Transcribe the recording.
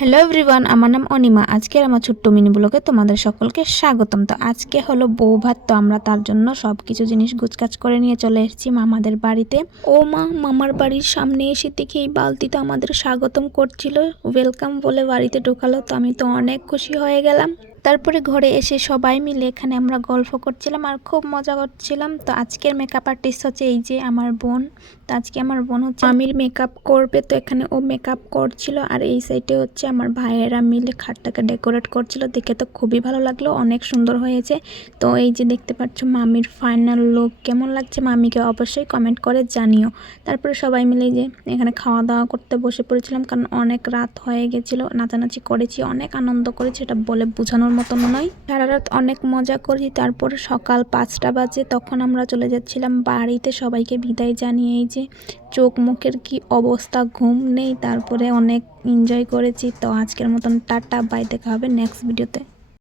Hello everyone, আমার নাম অনিমা। আজকের আমার ছোট্ট মিনি ব্লগে তোমাদের সকলকে স্বাগতম। তো আজকে হলো বউ ভাত, তো আমরা তার জন্য সব কিছু জিনিস গুছকাজ করে নিয়ে চলে এসেছি মামাদের বাড়িতে। ও মা, মামার বাড়ির সামনে এসে দেখি এই বালতিতে আমাদের স্বাগতম করছিল, ওয়েলকাম বলে বাড়িতে ঢোকালো। তো আমি তো অনেক খুশি হয়ে গেলাম। তারপরে ঘরে এসে সবাই মিলে এখানে আমরা গল্প করছিলাম আর খুব মজা করছিলাম। তো আজকের মেকআপ আর্টিস্ট হচ্ছে এই যে আমার বোন। তো আজকে আমার বোন হচ্ছে মামির মেকআপ করবে, তো এখানে ও মেকআপ করছিল আর এই সাইডে হচ্ছে আমার ভাইয়েরা মিলে খাটটাকে ডেকোরেট করছিল। দেখে তো খুবই ভালো লাগলো, অনেক সুন্দর হয়েছে। তো এই যে দেখতে পাচ্ছ মামির ফাইনাল লুক কেমন লাগছে, মামিকে অবশ্যই কমেন্ট করে জানিও। তারপরে সবাই মিলে যে এখানে খাওয়া দাওয়া করতে বসে পড়েছিলাম, কারণ অনেক রাত হয়ে গেছিলো। নাচানাচি করেছি, অনেক আনন্দ করেছি, এটা বলে বোঝানোর মতন নয়। সারা রাত অনেক মজা করি। তারপর সকাল 5টা বাজে, তখন আমরা চলে যাচ্ছিলাম বাড়িতে সবাইকে বিদায় জানিয়ে। এই যে চোখ মুখের কি অবস্থা, ঘুম নেই। তারপরে অনেক এনজয় করেছি। তো আজকের মতন টাটা, বাই, দেখা হবে নেক্সট ভিডিওতে।